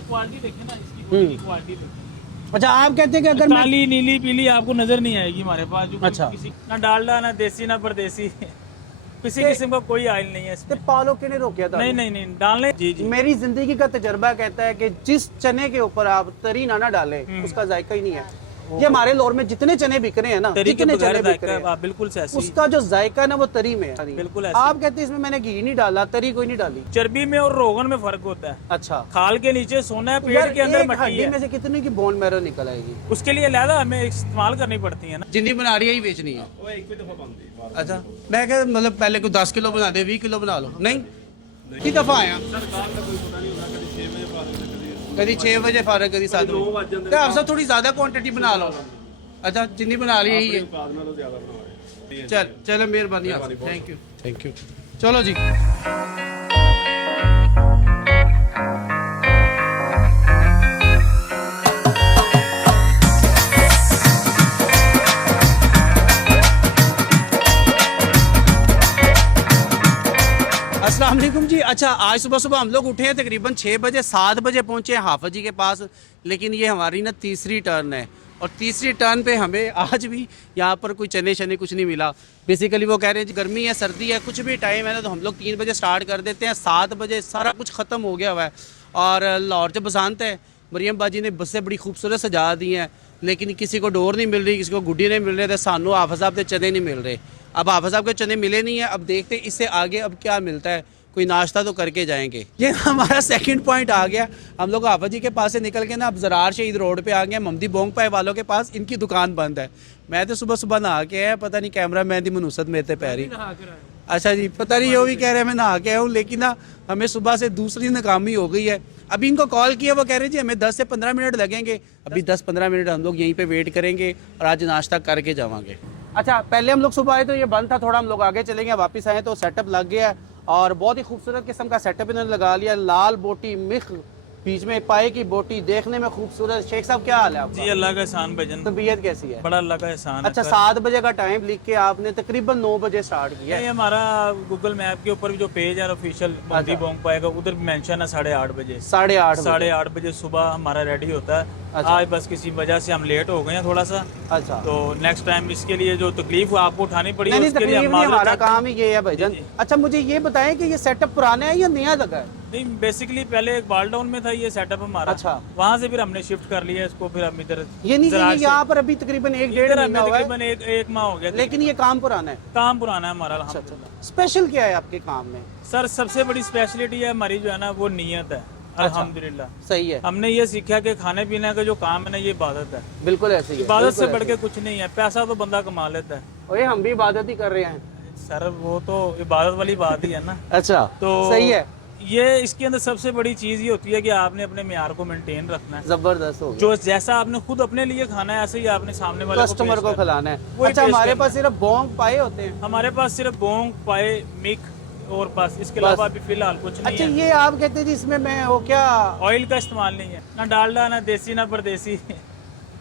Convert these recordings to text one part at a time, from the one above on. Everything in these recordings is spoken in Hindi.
ये क्वालिटी देखें ना, इसकी गोभी की क्वालिटी देखें। अच्छा, आप कहते हैं कि अगर मैं काली नीली पीली आपको नजर नहीं आएगी हमारे पास जो अच्छा। किसी ना डालडा ना देसी ना परदेसी किसी किस्म का कोई ऑयल नहीं है ते इसमें। पालो के ने रोका था? नहीं नहीं नहीं डालने जी जी मेरी जिंदगी का तजर्बा कहता है कि जिस चने के ऊपर आप तरी ना डाले उसका जायका ही नहीं है। ये हमारे लौर में जितने चने बिक रहे हैं ना, तरी के जितने बगैर चने बिक रहे जायका हैं, बिल्कुल ऐसी उसका जो जायका है ना वो तरी में है। बिल्कुल ऐसी। आप कहते हैं इसमें मैंने घी नहीं डाला, तरी कोई नहीं डाली। चर्बी में और रोगन में फर्क होता है। अच्छा, खाल के नीचे सोना है, यार पेट के अंदर एक मट्टी हड्डी है, में से कितने की बोन मैरो निकल आएगी? उसके लिए लहदा हमें इस्तेमाल करनी पड़ती है ना। जिंदी बना रही है ही बेचनी है। अच्छा, मैं क्या मतलब पहले कोई 10 किलो बना दे, 20 किलो बना लो। नहीं, कितनी दफा आया कभी 6 बजे फारग, कभी 7 बजे। आप सब थोड़ी ज्यादा क्वांटिटी बना लो। अच्छा, जितनी बना ली यही है। चलो मेहरबानी, थैंक यू। चलो जी। अस्सलाम वालेकुम जी। अच्छा, आज सुबह सुबह हम लोग उठे हैं तकरीबन 6 बजे, 7 बजे पहुंचे हैं हाफिज जी के पास, लेकिन ये हमारी ना तीसरी टर्न है और तीसरी टर्न पे हमें आज भी यहाँ पर कोई चने शने कुछ नहीं मिला। बेसिकली वो कह रहे हैं जी गर्मी है, सर्दी है, कुछ भी टाइम है ना, तो हम लोग 3 बजे स्टार्ट कर देते हैं, 7 बजे सारा कुछ ख़त्म हो गया हुआ है। और लाहौर जब बसंत है, मरियम बाजी ने बसें बड़ी खूबसूरत सजा दी हैं, लेकिन किसी को डोर नहीं मिल रही, किसी को गुड्डी नहीं मिल रहे, तो सानू हाफिज साहब के चने नहीं मिल रहे। अब हाफिज साहब के चने मिले नहीं है, अब देखते हैं इससे आगे अब क्या मिलता है, कोई नाश्ता तो करके जाएंगे। ये हमारा सेकंड पॉइंट आ गया। हम लोग हाफिज जी के पास से निकल के ना अब ज़रार शहीद रोड पे आ गए, ममदी बोंग पाए वालों के पास, इनकी दुकान बंद है। मैं तो सुबह सुबह नहा के आया, पता नहीं कैमरा मैन दी मनुसत मेरे पैरी। अच्छा जी, पता नहीं, वो भी कह रहे हैं मैं नहा के आया हूँ, लेकिन ना हमें सुबह से दूसरी नाकामी हो गई है। अभी इनको कॉल किया, वो कह रहे हैं जी हमें 10 से 15 मिनट लगेंगे। अभी 10-15 मिनट हम लोग यहीं पे वेट करेंगे और आज नाश्ता करके जावांगे। अच्छा, पहले हम लोग सुबह आए तो ये बंद था, थोड़ा हम लोग आगे चले गए, वापस आए तो सेटअप लग गया है और बहुत ही खूबसूरत किस्म का सेटअप इन्होंने लगा लिया। लाल बोटी मिख, बीच में पाए की बोटी, देखने में खूबसूरत। शेख साहब क्या हाल है आपका? जी अल्लाह का एहसान भजन, तबीयत कैसी है? बड़ा अल्लाह का एहसान। अच्छा, 7 बजे का टाइम लिख के आपने तकरीबन 9 बजे स्टार्ट किया है। ये हमारा गूगल मैप के ऊपर भी जो पेज है ऑफिशियल ममदी बोंग पाएगा, उधर मेंशन है 8:30 बजे। 8:30 बजे सुबह हमारा रेडी होता है। अच्छा। आज बस किसी वजह से हम लेट हो गए हैं थोड़ा सा। अच्छा, तो नेक्स्ट टाइम इसके लिए जो तकलीफ आपको उठानी पड़ी है नहीं उसके लिए तकलीफ हम नहीं, माजरत हमारा चाहते हैं। काम ही ये है भाईजान। जी। अच्छा, मुझे ये बताएं कि ये सेटअप पुराना है या नया लगा है? नहीं, बेसिकली पहले एक बालडाउन में था ये सेटअप हमारा। अच्छा। वहाँ से फिर हमने शिफ्ट कर लिया इसको, फिर हम इधर ये नहीं ज़रार कि से- यहाँ पर अभी तकरीबन 1-1.5 इधर महीना हमें हुआ है, तकरीबन एक माह हो गया। लेकिन ये काम पुराना है। काम पुराना है हमारा अल्हम्दुलिल्लाह। स्पेशल क्या है आपके काम में? सर सबसे बड़ी स्पेशलिटी है हमारी जो है ना वो नियत है अल्हम्दुलिल्लाह। सही है, हमने ये सीखा कि खाने पीने का जो काम है ना ये इबादत है। बिल्कुल ऐसे ही है। इबादत से बिल्कुल बढ़ ऐसे के कुछ नहीं है, पैसा तो बंदा कमा लेता है। ही। ओए, हम भी इबादत ही कर रहे हैं। सर वो तो इबादत वाली बात ही है ना। अच्छा, तो सही है, ये इसके अंदर सबसे बड़ी चीज ये होती है कि आपने अपने मेयार को मेंटेन रखना है। जबरदस्त हो गया। जो जैसा आपने खुद अपने लिए खाना है ऐसे ही आपने सामने वाले कस्टमर को पेश करना खिलाना है। वही अच्छा, पेश हमारे करना पास सिर्फ बोंग पाए होते हैं। है। हमारे पास सिर्फ बोंग पाए मिक और बस, इसके अलावा अभी फिलहाल कुछ नहीं अच्छा, है। ये आप कहते हैं जी इसमें मैं वो क्या ऑयल का इस्तेमाल नहीं है, ना डालडा ना देसी ना परदेसी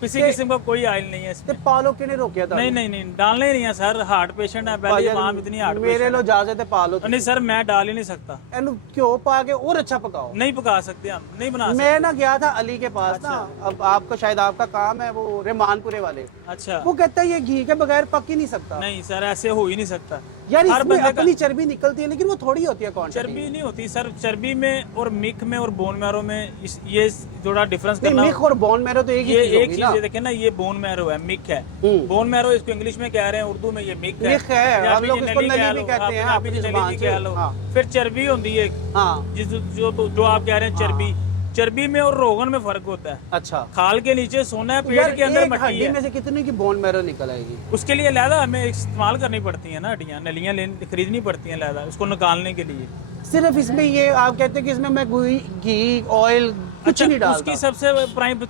किसी किस्म का कोई ऑयल नहीं है ते इसमें। पालो के ने रोका था? नहीं नहीं नहीं डालना ही नहीं है सर, हार्ट पेशेंट है पहले भाईजान, इमाम इतनी हार्ट मेरे पेशेंट लो इजाजत है, पालो। नहीं सर मैं डाल ही नहीं सकता, एनु क्यों पा के और अच्छा पकाओ। नहीं पका सकते हम, नहीं बना सकते। मैं ना गया था अली के पास ना, अब आपका शायद आपका काम है वो रेमानपुरे वाले, अच्छा वो कहता है ये घी के बगैर पक ही नहीं सकता। नहीं सर ऐसे हो ही नहीं सकता। यार हर इसमें बंदे का- अपनी चर्बी निकलती है, लेकिन वो थोड़ी होती है क्वांटिटी। चर्बी नहीं होती सर, चर्बी में और मिक में और बोन मैरो में ये थोड़ा डिफरेंस नहीं, करना। मिक और बोन मैरो तो एक ही ये चीज एक होगी चीज ना। ये देखें ना, ये बोन मैरो है, मिक है। हम्म। बोन मैरो इसको इंग्लिश में कह रहे हैं, उर्दू में ये मिक है। मिक है, या हम लोग पंजाबी इसको नली नली कह भी लो, कहते हैं, पंजाबी अपनी नली जुबान भी से। कह लो। हाँ। फिर चर्बी होती है हाँ, जो आप कह रहे हैं चर्बी, चर्बी में और रोगन में फर्क होता है। अच्छा, खाल के नीचे सोना है, यार पेट के अंदर एक मट्टी हड्डी है, में से कितने की बोन मैरो निकल आएगी? उसके लिए लहदा हमें इस्तेमाल करनी पड़ती है ना, हड्डियाँ नलियाँ खरीदनी पड़ती हैं लहदा उसको निकालने के लिए। सिर्फ इसमें ये आप कहते हैं कि इसमें मैं घी ऑयल कुछ अच्छा, नहीं डालता? उसकी सबसे प्राइम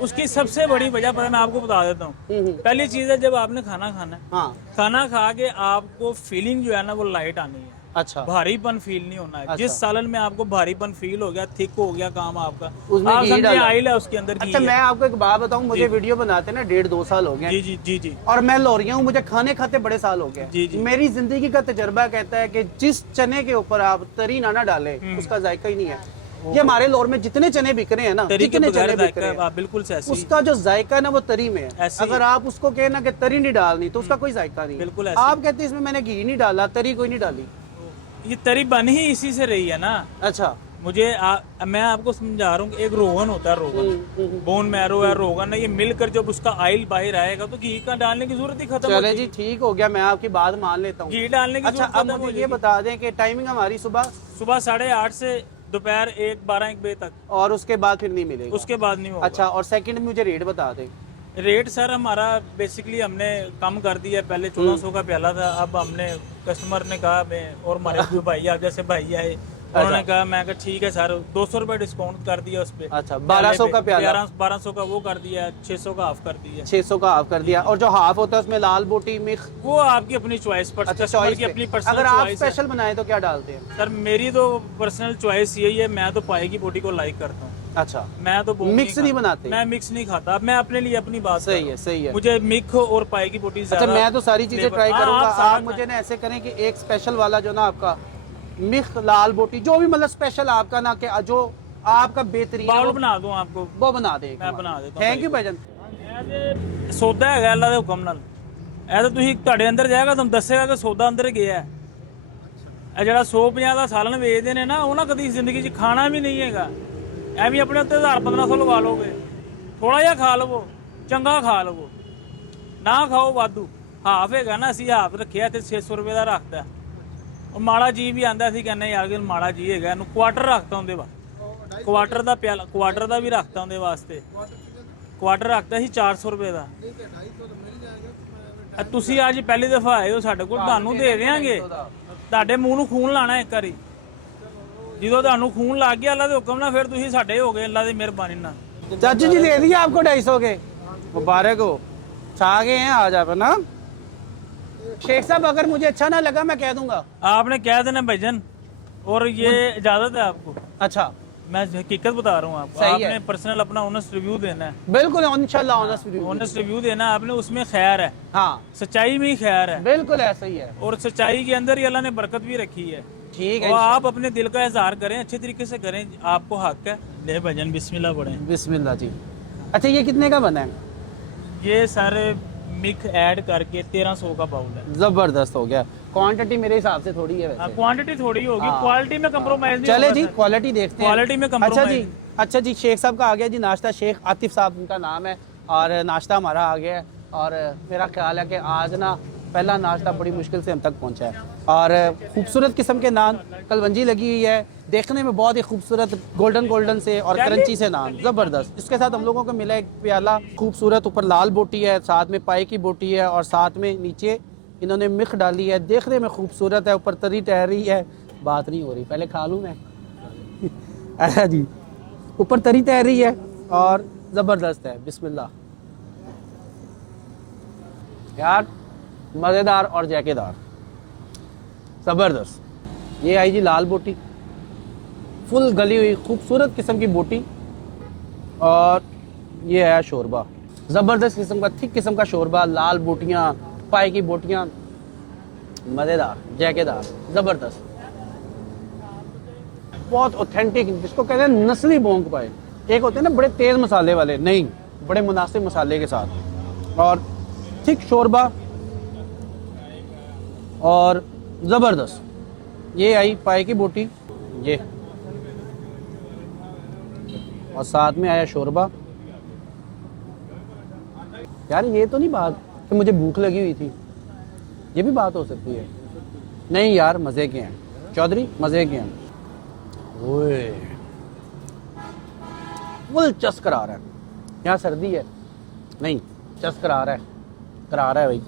उसकी सबसे बड़ी वजह पता है, मैं आपको बता देता हूँ। पहली चीज है जब आपने खाना खाना है, हाँ, खाना खा के आपको फीलिंग जो है ना वो लाइट आनी है, अच्छा, भारीपन फील नहीं होना है। अच्छा। जिस सालन में आपको भारीपन फील हो गया, थिक हो गया काम आपका, उसमें आप घी समझे डाला। आयल है उसके अंदर घी अच्छा, है। मैं आपको एक बात बताऊं, मुझे वीडियो बनाते ना 1.5-2 साल हो गए जी जी जी जी और मैं लोरिया हूँ, मुझे खाने खाते बड़े साल हो गए। जी, जी। मेरी जिंदगी का तजर्बा कहता है कि जिस चने के ऊपर आप तरी ना डाले उसका जायका ही नहीं है। ये हमारे लोर में जितने चने बिक रहे हैं ना, तरी के जितने बगैर चने बिक रहे जायका हैं, बिल्कुल से ऐसी उसका जो जायका है ना वो तरी में है। ऐसी अगर आप उसको कहें ना कि तरी नहीं डालनी तो उसका कोई जायका नहीं है। बिल्कुल ऐसी। आप कहते हैं इसमें मैंने घी नहीं डाला, तरी कोई नहीं डाली। ये तरी बन ही इसी से रही है ना। अच्छा, मैं आपको समझा रहा हूँ कि एक रोगन होता है, रोगन बोन मैरो है, रोगन है, ये मिलकर जब उसका आयल बाहर आएगा तो घी का डालने की जरूरत ही खत्म चले होती जी, है। ठीक हो गया, मैं आपकी बात मान लेता हूँ। घी डालने की अच्छा, जरूरत अब खत्म हो मुझे ये जाएगी। बता दें कि टाइमिंग हमारी सुबह सुबह 8:30 से दोपहर 1-12 बजे तक, और उसके बाद फिर नहीं मिलेगा। उसके बाद नहीं होगा। अच्छा, और सेकंड में मुझे रेट बता दें। रेट सर हमारा बेसिकली हमने कम कर दिया, पहले 1400 का प्याला था, अब हमने कस्टमर ने कहा मैं, और हमारे जो भाई आप जैसे भाई आए उन्होंने कहा, मैं कहा ठीक है सर 200 रुपए डिस्काउंट कर दिया उस पे। अच्छा, 1200 का प्याला, 1200 का वो कर दिया, 600 का हाफ कर दिया। 600 का हाफ कर दिया। और जो हाफ होता है उसमें लाल बोटी मिक्स। वो आपकी अपनी चॉइस पर, अच्छा, कस्टमर चॉइस की अपनी पर्सनल अगर आप चॉइस है। स्पेशल बनाए तो क्या डालते हैं? सर मेरी तो पर्सनल चॉइस यही है, मैं तो पाए की बोटी को लाइक करता हूँ। अच्छा, मैं तो बोंग मिक्स नहीं खाता। बनाते? मैं मिक्स नहीं खाता, मैं अपने लिए अपनी बात सही कर रहा है, सही है। हूँ। मुझे मिक्स और पाए की बोटी अच्छा, ज्यादा। मैं तो सारी चीजें flavor- ट्राई हाँ, करूंगा। आप सारा आप मुझे ना ऐसे करें कि एक स्पेशल वाला जो ना आपका मिक्स लाल बोटी, जो भी मतलब स्पेशल आपका ना, कि जो आपका बेहतरीन है, बाउल वो बना दूं आपको, वो बना दे। मैं बना देता हूँ। थैंक यू भाईजान। ਇਹ ਸੌਦਾ ਹੈਗਾ ਅੱਲਾ ਦੇ ਹੁਕਮ ਨਾਲ। ਇਹ ਤਾਂ ਤੁਸੀਂ ਤੁਹਾਡੇ ਅੰਦਰ ਜਾਏਗਾ ਤੁਹਾਨੂੰ ਦੱਸੇਗਾ ਕਿ ਸੌਦਾ ਅੰਦਰ ਗਿਆ ਹੈ। ਇਹ ਜਿਹੜਾ 150 ਦਾ ਸਾਲਨ ਵੇਚਦੇ ਨੇ ਨਾ, ਉਹ ਨਾ ਕਦੀ ਜ਼ਿੰਦਗੀ 'ਚ ਖਾਣਾ ਵੀ ਨਹੀਂ ਹੈਗਾ। ਐ ਵੀ ਆਪਣੇ ਉੱਤੇ 1500 ਲਵਾ ਲੋਗੇ, ਥੋੜਾ ਜਿਹਾ ਖਾ ਲਵੋ, ਚੰਗਾ ਖਾ ਲਵੋ, ਨਾ ਖਾਓ ਵਾਧੂ। ਹਾਫ ਹੈਗਾ ਨਾ, ਅਸੀਂ ਹਾਫ ਰੱਖਿਆ ਤੇ 600 ਰੁਪਏ ਦਾ ਰੱਖਦਾ। ਉਹ ਮਾੜਾ ਜੀ ਵੀ ਆਂਦਾ ਸੀ, ਕਹਿੰਦੇ ਯਾਰ ਕਿ ਮਾੜਾ ਜੀ ਹੈਗਾ, ਇਹਨੂੰ ਕੁਆਟਰ ਰੱਖਤਾ ਉਹਦੇ ਵਾ, ਕੁਆਟਰ ਦਾ ਪਿਆਲਾ, ਕੁਆਟਰ ਦਾ ਵੀ ਰੱਖਤਾ ਉਹਦੇ ਵਾਸਤੇ। ਕੁਆਟਰ ਰੱਖਦਾ ਸੀ 400 ਰੁਪਏ ਦਾ। ਤੁਸੀਂ ਅੱਜ ਪਹਿਲੀ ਦਫਾ ਆਏ ਹੋ ਸਾਡੇ ਕੋਲ, ਤੁਹਾਨੂੰ ਦੇ ਦੇਵਾਂਗੇ। ਤੁਹਾਡੇ ਮੂੰਹ ਨੂੰ ਖੂਨ ਲਾਣਾ ਇੱਕ ਵਾਰੀ, ਜਦੋਂ ਤੁਹਾਨੂੰ ਖੂਨ ਲੱਗ ਗਿਆ ਅੱਲਾ ਦੇ ਹੁਕਮ ਨਾਲ, ਫਿਰ ਤੁਸੀਂ ਸਾਡੇ ਹੋ ਗਏ ਅੱਲਾ ਦੀ ਮਿਹਰਬਾਨੀ ਨਾਲ। चाचू जी दे दिए आपको 250 के, मुबारक हो, छा गए हैं आज आप, है ना। शेख साहब अगर मुझे अच्छा ना लगा मैं कह दूंगा। आपने कह देना भाईजान, और ये इजाजत है आपको। अच्छा, मैं हकीकत बता रहा हूँ आपको, सही है। आपने पर्सनल अपना ऑनेस्ट रिव्यू देना है। बिल्कुल इंशाल्लाह ऑनेस्ट रिव्यू। ऑनेस्ट रिव्यू देना आपने, उसमें खैर है, हाँ, सच्चाई में ही खैर है, बिल्कुल ऐसा ही है। और सच्चाई के अंदर ही अल्लाह ने बरकत भी रखी है। ठीक और है, आप अपने दिल का इजहार करें, अच्छे तरीके से करें, आपको हक है। ले भजन बिस्मिल्लाह पढ़ें। बिस्मिल्लाह जी। अच्छा, ये कितने का बना है? ये सारे मिक्स ऐड करके 1300 का बाउल है। जबरदस्त हो गया। क्वांटिटी मेरे हिसाब से थोड़ी है वैसे। क्वांटिटी थोड़ी होगी, हाँ। क्वालिटी में कंप्रोमाइज नहीं चले होगा जी, सर। क्वालिटी देखते हैं। क्वालिटी में अच्छा compromise जी, अच्छा जी, शेख साहब का आ गया जी नाश्ता। शेख आतिफ साहब उनका नाम है, और नाश्ता हमारा आ गया है। और मेरा ख्याल है कि आज ना पहला नाश्ता बड़ी मुश्किल से हम तक पहुंचा है। और खूबसूरत किस्म के नान, कलवंजी लगी हुई है, देखने में बहुत ही खूबसूरत, गोल्डन गोल्डन से और क्रंची से नान, ज़बरदस्त। इसके साथ हम लोगों को मिला एक प्याला खूबसूरत, ऊपर लाल बोटी है, साथ में पाए की बोटी है, और साथ में नीचे इन्होंने मिख डाली है, देखने में खूबसूरत है, ऊपर तरी ठहरी है। बात नहीं हो रही, पहले खा लूँ मैं। ऐसा जी, ऊपर तरी तैरी है और ज़बरदस्त है। बिस्मिल्लाह यार, मज़ेदार और जायकेदार, ज़बरदस्त। ये आई जी लाल बोटी, फुल गली हुई खूबसूरत किस्म की बोटी, और ये है शोरबा, ज़बरदस्त किस्म का, थिक किस्म का शोरबा, लाल बोटियाँ, पाए की बोटियाँ, मज़ेदार, जायकेदार, ज़बरदस्त, बहुत ऑथेंटिक, जिसको कहते हैं नस्ली बोंग पाए। एक होते हैं ना बड़े तेज़ मसाले वाले, नहीं, बड़े मुनासिब मसाले के साथ, और थिक शोरबा, और ज़बरदस्त। ये आई पाए की बोटी, ये, और साथ में आया शोरबा। यार ये तो नहीं बात कि मुझे भूख लगी हुई थी, ये भी बात हो सकती है। नहीं यार, मज़े के हैं चौधरी, मज़े के हैं। ओए, फुल चस्क करा रहा है। यहाँ सर्दी है नहीं, चस्क करा रहा है, करा रहा है भाई,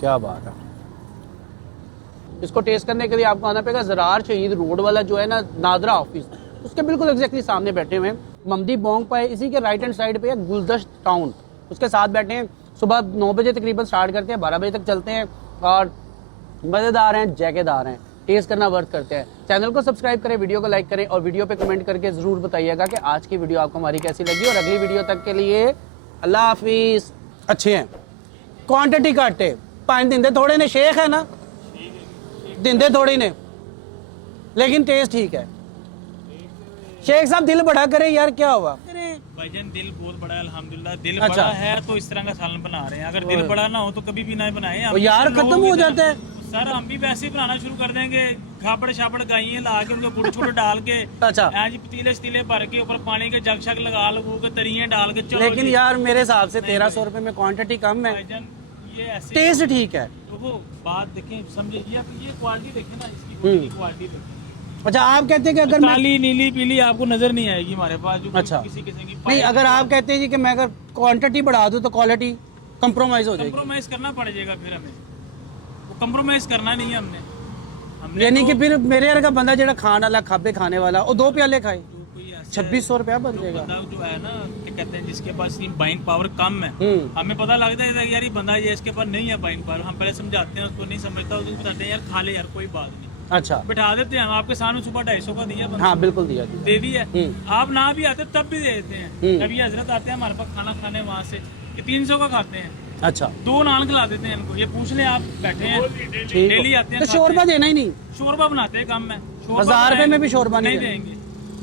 क्या बात है। इसको टेस्ट करने के लिए आपको आना पड़ेगा ज़रार शहीद रोड वाला जो है ना, नादरा ऑफिस, उसके बिल्कुल एग्जैक्टली सामने बैठे हुए हैं ममदी बोंग पाए। इसी के राइट हैंड साइड पे है गुलदश्त टाउन, उसके साथ बैठे हैं। सुबह 9 बजे तकरीबन स्टार्ट करते हैं, 12 बजे तक चलते हैं, और मज़ेदार हैं, जायकेदार हैं, टेस्ट करना वर्थ करते हैं। चैनल को सब्सक्राइब करें, वीडियो को लाइक करें, और वीडियो पे कमेंट करके ज़रूर बताइएगा कि आज की वीडियो आपको हमारी कैसी लगी। और अगली वीडियो तक के लिए अल्लाह हाफिज़। अच्छे हैं, क्वांटिटी घट है, 5 दिन दे थोड़े ने, शेख है ना, दिन दे थोड़े ने, लेकिन टेस्ट ठीक है। शेख साहब दिल बड़ा करे यार, क्या हुआ? भाईजान दिल बहुत बड़ा है अल्हम्दुलिल्लाह। दिल अच्छा। बड़ा है तो इस तरह का सालन बना रहे हैं। अगर दिल बड़ा ना हो तो कभी भी ना बनाए। हम वो यार लोगों खत्म की हो तरह- जाता है। सर हम भी वैसे ही बनाना शुरू कर देंगे, खापड़ शापड़ गाइए ला के उनको गुड़ छुड़ डाल के अच्छा। यहाँ जी पतीले शतीले भर के ऊपर पानी के जग शग लगा लगू के तरिये डाल के चलो लेकिन जी। यार मेरे हिसाब से 1300 रुपए में क्वांटिटी कम है, भाईजान ये ऐसे टेस्ट ठीक है। तो वो बात देखें, समझे ये क्वालिटी देखें ना, इसकी क्वालिटी देखें। अच्छा आप कहते हैं कि अगर मैं काली नीली पीली आपको नजर नहीं आएगी हमारे पास जो अच्छा। किसी किसी की नहीं, अगर आप कहते हैं जी कि मैं अगर क्वांटिटी बढ़ा दूं तो क्वालिटी कंप्रोमाइज हो जाएगी, कंप्रोमाइज करना पड़ेगा फिर हमें। वो कंप्रोमाइज करना नहीं है हमने यानी कि तो फिर मेरे यार का बंदा जेड़ा खाने वाला खाबे खाने वाला वो 2 प्याले खाए जो कोई ऐसा 2600 रुपया बन जाएगा। बंदा जो है ना, क्या कहते हैं, जिसके पास बाइंग पावर कम है, हमें पता लगता है यार ये बंदा ये इसके पास नहीं है बाइंग पावर, हम पहले समझाते हैं उसको, नहीं समझता उसको बताते हैं यार खा ले यार कोई बात नहीं, अच्छा बिठा देते हैं। हम आपके सामने सुबह 250 का दिया बंदा, हाँ बिल्कुल दिया दिया। दे दिया। आप ना भी आते तब भी दे देते हैं। कभी हजरत आते हैं हमारे पास खाना खाने वहाँ से कि 300 का खाते हैं, अच्छा 2 नान खिला देते हैं इनको। ये पूछ ले आप बैठे हैं ठीक डेली है। आते हैं तो शोरबा देना ही नहीं, शोरबा बनाते हैं कम में, 1000 रुपए में भी शोरबा नहीं नहीं देंगे।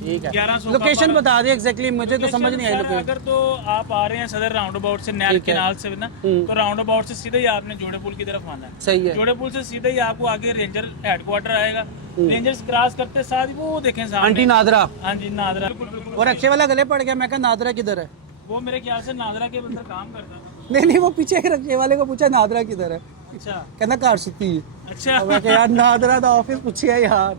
ठीक है। 1100 का लोकेशन बना- बता दे एग्जैक्टली, मुझे तो समझ नहीं आई सर, लोकेशन। अगर तो आप आ रहे हैं सदर राउंड अबाउट से नहर ठीक है। केनाल से ना, तो राउंड अबाउट से सीधे ही आपने जोड़े पुल की तरफ आना है। सही है। जोड़े पुल से सीधे ही आपको आगे रेंजर हेडक्वार्टर आएगा। रेंजर्स क्रॉस करते साथ ही वो देखें सामने आंटी नादरा हाँ जी नादरा, बिल्कुल बिल्कुल। और अक्षय वाला गले पड़ गया, मैं कहा नादरा किधर है? वो मेरे ख्याल से नादरा के अंदर काम करता था। नहीं नहीं, वो पीछे के रक्षे वाले को पूछा नादरा किधर है, अच्छा कहना घर सुती है। अच्छा मैं कहा यार नादरा दा ऑफिस पूछिया यार।